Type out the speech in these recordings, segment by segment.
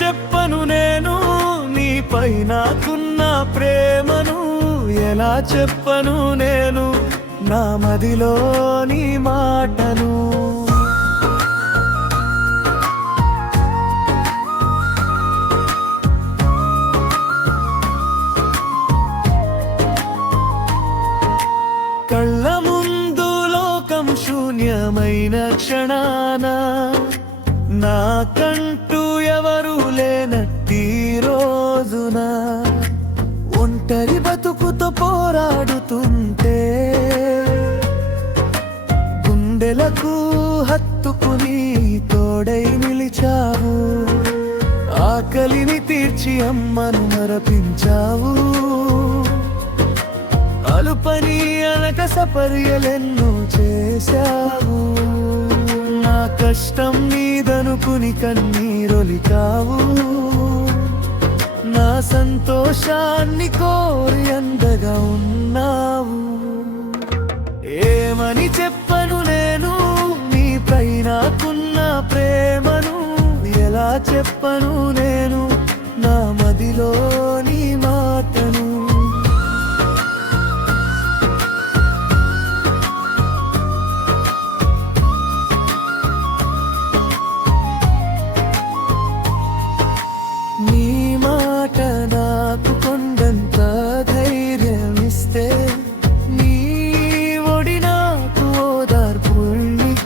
చెప్పను నేను నీపై నాకున్న ప్రేమను, ఎలా చెప్పను నేను నా మదిలోని మాటను. కళ్ళ ముందు లోకం శూన్యమైన క్షణాన నాకంటూ ఎవరు లేనట్టి రోజున ఒంటరి బతుకుతో పోరాడుతుంటే గుండెలకు హత్తుకుని తోడై నిలిచావు. ఆకలిని తీర్చి అమ్మను మరపించావు. అలుపని అనక సపర్యలెన్నో చేశావు. నా కష్టం నీదనుకుని కన్నీరొలికావు. నా సంతోషాన్ని కోరి అందగా ఉన్నావు. ఏమని చెప్పను నేను నీపై నాకున్న ప్రేమను, ఎలా చెప్పను నేను నా మదిలోని మాటను. నీ మాట నాకు కొండంత ధైర్యమిస్తే, నీ ఒడి నాకు ఓదార్పునిచ్చింది.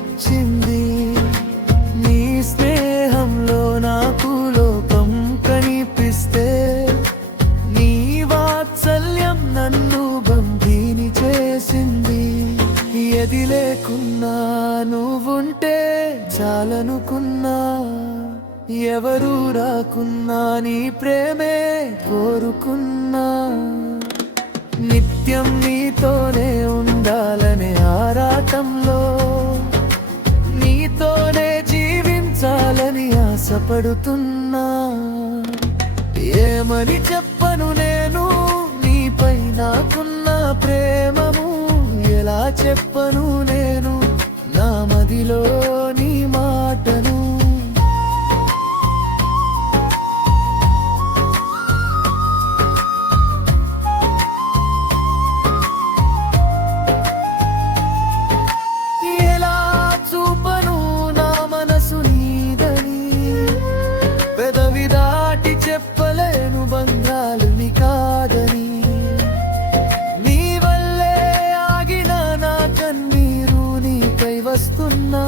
నీ స్నేహంలో నాకు లోకం కనిపిస్తే, నీ వాత్సల్యం నన్ను బందీని చేసింది. ఎది లేకున్నా నువ్వుంటే చాలనుకున్నా, ఎవరు రాకున్నా నీ ప్రేమే కోరుకున్నా. నిత్యం నీతోనే ఉండాలనే ఆరాటంలో, నీతోనే జీవించాలని ఆశపడుతున్నా. ఏమని చెప్పను నేను నీపై నాకున్న ప్రేమము, ఎలా చెప్పను నేను నా మదిలోని మాటను. చెప్పలేను బంధాలుని కాదని, నీ వల్లే ఆగిన నా కన్నీరు నీకై వస్తున్నా.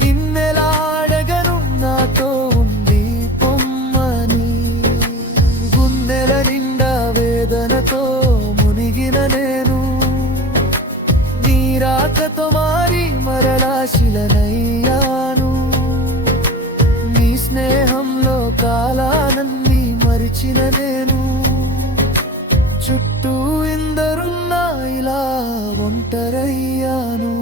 నిన్నెలా అడగను నాతో ఉంది పొమ్మని. గుండెల నిండా వేదనతో మునిగిన నేను, నీ రాకతో మారి మరలా శిలనయ్యాను. నీ స్నేహంలో కాలానన్నీ మరిచిన నేను, చుట్టూ ఇందరున్నా ఇలా ఒంటరయ్యాను.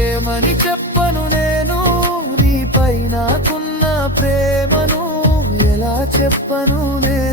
ఏమని చెప్పను నేను నీపై నాకున్న ప్రేమను, ఎలా చెప్పను నేను